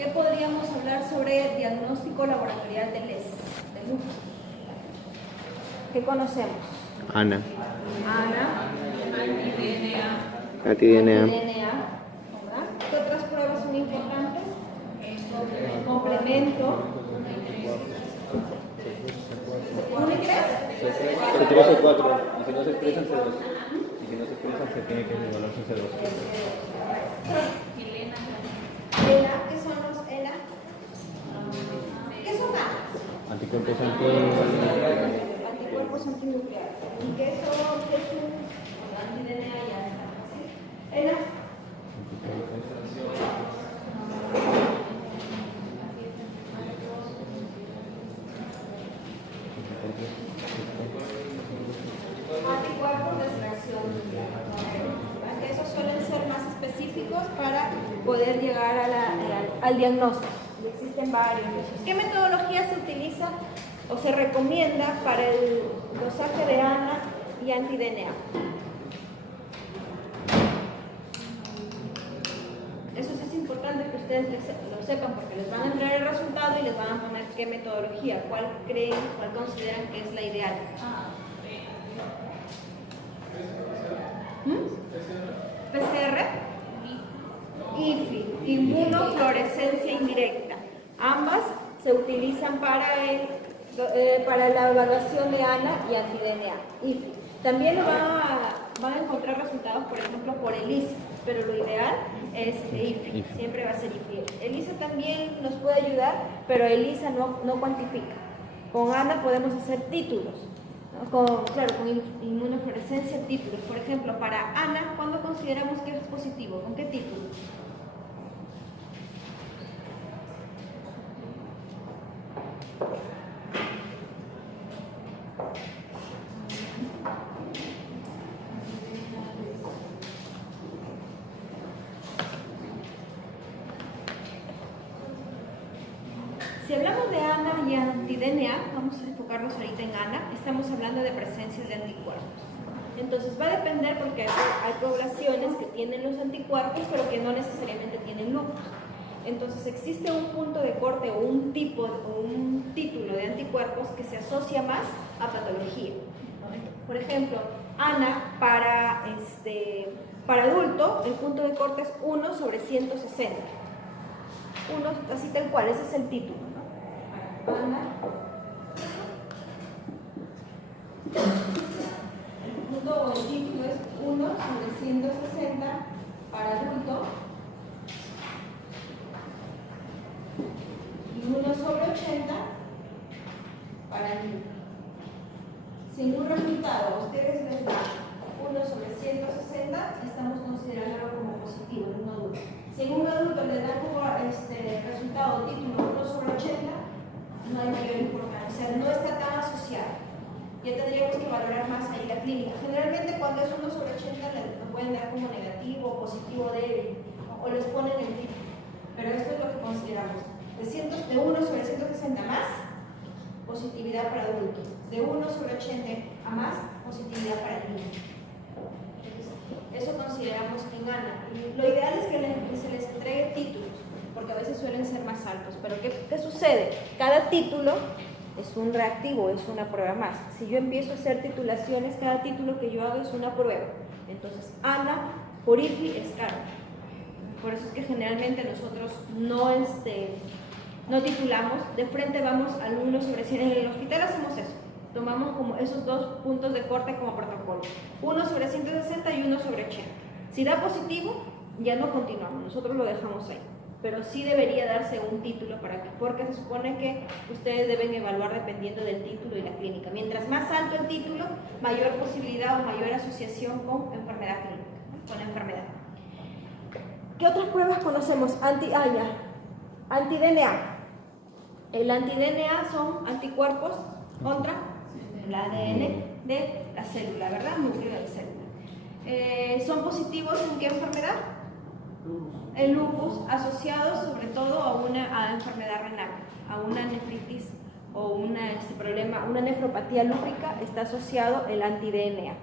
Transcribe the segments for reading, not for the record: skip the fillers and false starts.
¿Qué podríamos hablar sobre diagnóstico laboratorial de lupus? ¿Qué conocemos? Ana. Anti-DNA. ¿Qué otras pruebas son importantes? Complemento. ¿1 y 3? Se 3 o 4, y si no se expresan C2. Y si no se expresan se tiene que evaluar su C2. ELA, ¿qué son los ELA? ¿Qué son A? Anticuerpos Anticuerpos antinucleares. ¿Y qué es un anti-DNA ya? ELA. Anticuerpos de extracción nuclear. Esos suelen ser más específicos para poder llegar al diagnóstico. Y existen varios. ¿Qué metodología se utiliza o se recomienda para el dosaje de ANA y anti-DNA? Eso sí es importante que ustedes lo sepan porque les van a entrar el resultado y les van a poner qué metodología, cuál creen, cuál consideran que es la ideal. PCR, IFI, inmunofluorescencia indirecta. Ambas se utilizan para la evaluación de ANA y anti-DNA. IFI. También van a encontrar resultados, por ejemplo, por ELISA, pero lo ideal es IFI. Siempre va a ser IFI. ELISA también nos puede ayudar, pero ELISA no cuantifica. Con ANA podemos hacer títulos. Con inmunofluorescencia, títulos. Por ejemplo, para ANA, ¿cuándo consideramos que es positivo? ¿Con qué título? Si hablamos de ANA y anti-DNA, vamos a enfocarnos ahorita en ANA, estamos hablando de presencias de anticuerpos. Entonces va a depender porque hay poblaciones que tienen los anticuerpos pero que no necesariamente tienen lupus. Entonces existe un punto de corte o un tipo o un título de anticuerpos que se asocia más a patología. Por ejemplo, ANA para adulto, el punto de corte es 1/160. Así tal cual, ese es el título, ¿no? ANA. El punto o el título es 1/160 para adulto y 1/80 para niño. Si en un resultado a ustedes les da 1/160, estamos considerándolo como positivo en un adulto. Si en un adulto les da como resultado título 1/80, no hay mayor importancia, o sea, no está tan asociado. Ya tendríamos que valorar más ahí la clínica. Generalmente cuando es 1/80 nos pueden dar como negativo o positivo débil, o les ponen el título. Pero esto es lo que consideramos. De 1/160 más, positividad para adultos. De 1/80 a más, positividad para niños. Eso consideramos en ANA. Lo ideal es que se les entregue títulos, porque a veces suelen ser más altos. Pero ¿qué sucede? Cada título es un reactivo, es una prueba más. Si yo empiezo a hacer titulaciones, cada título que yo hago es una prueba. Entonces, ANA por IFI es caro. Por eso es que generalmente nosotros no titulamos, de frente vamos al 1/100. En el hospital hacemos eso. Tomamos como esos dos puntos de corte como protocolo, 1/160 y 1/80. Si da positivo, ya no continuamos, nosotros lo dejamos ahí. Pero sí debería darse un título porque se supone que ustedes deben evaluar dependiendo del título y la clínica. Mientras más alto el título, mayor posibilidad o mayor asociación con enfermedad clínica, con la enfermedad. ¿Qué otras pruebas conocemos? Anti-DNA. El anti-DNA son anticuerpos contra el ADN de la célula, ¿verdad? Núcleo de la célula. ¿Son positivos en qué enfermedad? El lupus, asociado sobre todo a enfermedad renal, a una nefritis o una nefropatía lúpica, está asociado el anti-DNA.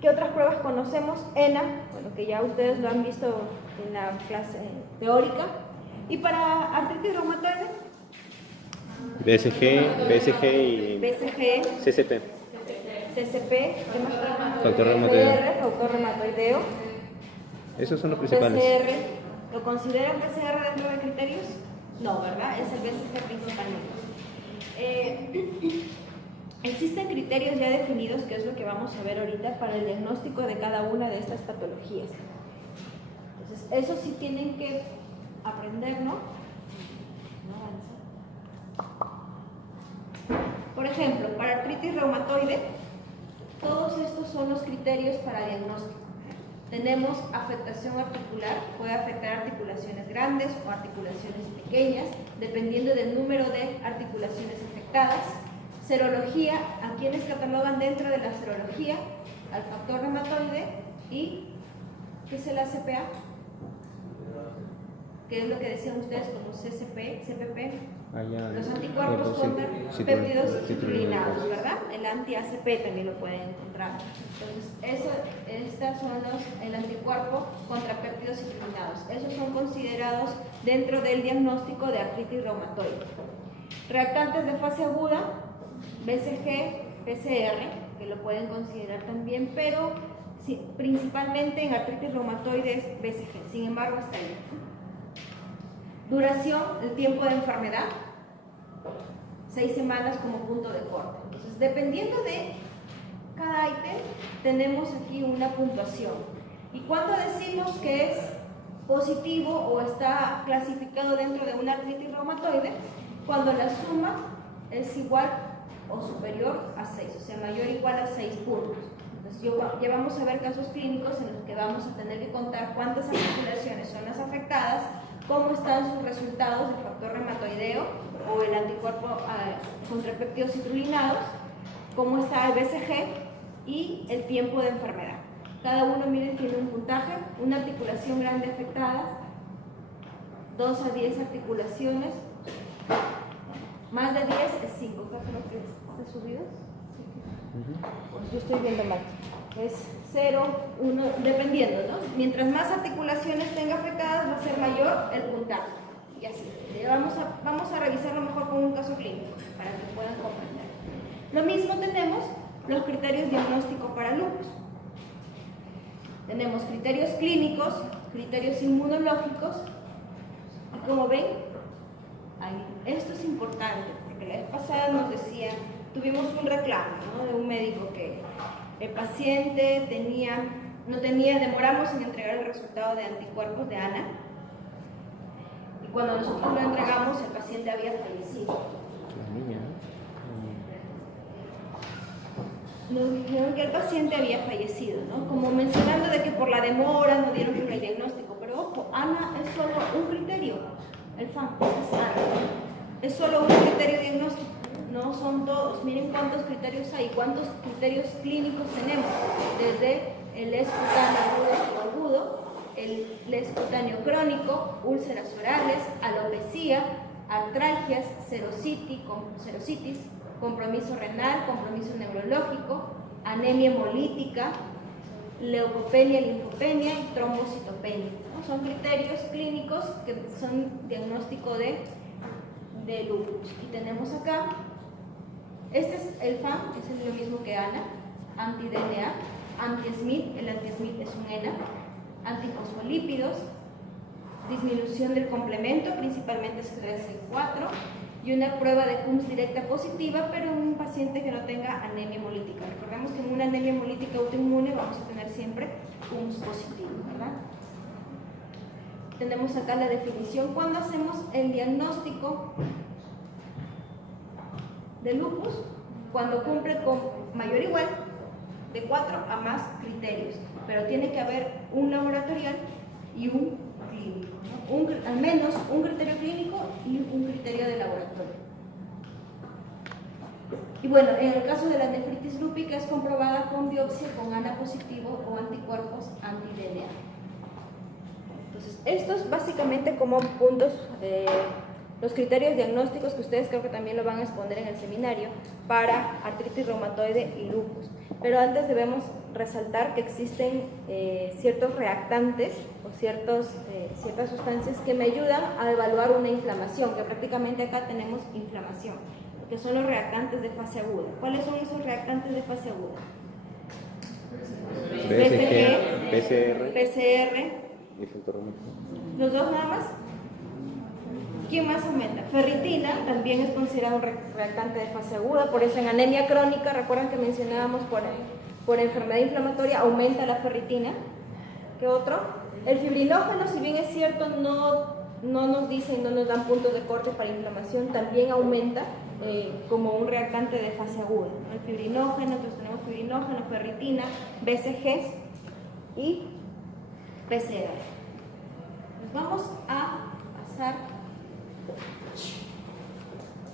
¿Qué otras pruebas conocemos? ENA, bueno, que ya ustedes lo han visto en la clase teórica. ¿Y para artritis reumatoide? BCG y BCG, CCP. CCP, ¿qué más? Factor reumatoideo. PCR, factor reumatoideo. Esos son los principales. PCR, ¿lo consideran PCR dentro de criterios? No, ¿verdad? Es el BCG principalmente. Existen criterios ya definidos, que es lo que vamos a ver ahorita, para el diagnóstico de cada una de estas patologías. Entonces, eso sí tienen que aprender, ¿no? Por ejemplo, para artritis reumatoide, todos estos son los criterios para diagnóstico. Tenemos afectación articular, puede afectar articulaciones grandes o articulaciones pequeñas, dependiendo del número de articulaciones afectadas. Serología, ¿a quienes catalogan dentro de la serología? Al factor reumatoide y, ¿qué es el ACPA? ¿Qué es lo que decían ustedes como CCP, CPP? Los anticuerpos contra péptidos citrulinados, ¿verdad? El anti-ACP también lo pueden encontrar. Entonces, estas son el anticuerpo contra péptidos citrulinados. Esos son considerados dentro del diagnóstico de artritis reumatoide. Reactantes de fase aguda, BCG, PCR, que lo pueden considerar también, pero sí, principalmente en artritis reumatoide es BCG. Sin embargo, hasta ahí. Duración, el tiempo de enfermedad, 6 semanas como punto de corte. Entonces, dependiendo de cada ítem, tenemos aquí una puntuación. Y cuando decimos que es positivo o está clasificado dentro de una artritis reumatoide, cuando la suma es igual o superior a 6, o sea, mayor o igual a 6 puntos. Entonces, ya vamos a ver casos clínicos en los que vamos a tener que contar cuántas articulaciones son las afectadas, cómo están sus resultados de factor reumatoideo o el anticuerpo contra péptidos citrulinados, cómo está el BCG y el tiempo de enfermedad. Cada uno, miren, tiene un puntaje, una articulación grande afectada, 2 a 10 articulaciones, más de 10 es 5, creo que está subido. Pues yo estoy viendo mal. Es 0, 1, dependiendo, ¿no? Mientras más articulaciones tenga afectadas, va a ser mayor el puntaje. Y así. Vamos a revisarlo mejor con un caso clínico, para que puedan comprender. Lo mismo tenemos los criterios diagnósticos para lupus. Tenemos criterios clínicos, criterios inmunológicos, y como ven, esto es importante, porque la vez pasada nos decía, tuvimos un reclamo, ¿no?, de un médico que el paciente demoramos en entregar el resultado de anticuerpos de ANA, y cuando nosotros lo entregamos, el paciente había fallecido. La niña. Nos dijeron que el paciente había fallecido, ¿no? Como mencionando de que por la demora no dieron el diagnóstico, pero ojo, ANA es solo un criterio, el FAM es ANA, es solo un criterio diagnóstico. No son todos. Miren cuántos criterios hay, cuántos criterios clínicos tenemos, desde el les cutáneo agudo, el les cutáneo crónico, úlceras orales, alopecia, artralgias, serositis, compromiso renal, compromiso neurológico, anemia hemolítica, leucopenia, linfopenia y trombocitopenia, ¿no? Son criterios clínicos que son diagnóstico de lupus. Y tenemos acá, este es el FAM, es lo mismo que ANA, anti-DNA, anti-SMID, el anti-SMID es un ENA, antifosfolípidos, disminución del complemento, principalmente CDC4, y una prueba de CUMS directa positiva, pero en un paciente que no tenga anemia hemolítica. Recordemos que en una anemia hemolítica autoinmune vamos a tener siempre CUMS positivo, ¿verdad? Tenemos acá la definición. Cuando hacemos el diagnóstico de lupus, cuando cumple con mayor o igual de 4 a más criterios, pero tiene que haber un laboratorial y un clínico, ¿no? Al menos un criterio clínico y un criterio de laboratorio. Y bueno, en el caso de la nefritis lúpica es comprobada con biopsia con ANA positivo o anticuerpos anti-DNA. Entonces, estos básicamente como puntos los criterios diagnósticos que ustedes creo que también lo van a exponer en el seminario para artritis reumatoide y lupus. Pero antes debemos resaltar que existen ciertos reactantes o ciertas sustancias que me ayudan a evaluar una inflamación, que prácticamente acá tenemos inflamación, que son los reactantes de fase aguda. ¿Cuáles son esos reactantes de fase aguda? BSG, PCR PCR. y factor aumento. ¿Los dos nada más? ¿Quién más aumenta? Ferritina también es considerado un reactante de fase aguda, por eso en anemia crónica, recuerdan que mencionábamos por enfermedad inflamatoria, aumenta la ferritina. ¿Qué otro? El fibrinógeno, si bien es cierto, no nos dicen, no nos dan puntos de corte para inflamación, también aumenta como un reactante de fase aguda. El fibrinógeno, entonces tenemos fibrinógeno, ferritina, BCG y PCR. Pues vamos a pasar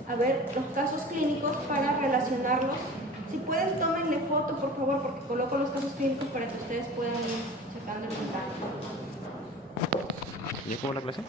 a ver los casos clínicos para relacionarlos. Si pueden, tómenle foto, por favor, porque coloco los casos clínicos para que ustedes puedan ir sacando el contacto. ¿Ya acabó la clase?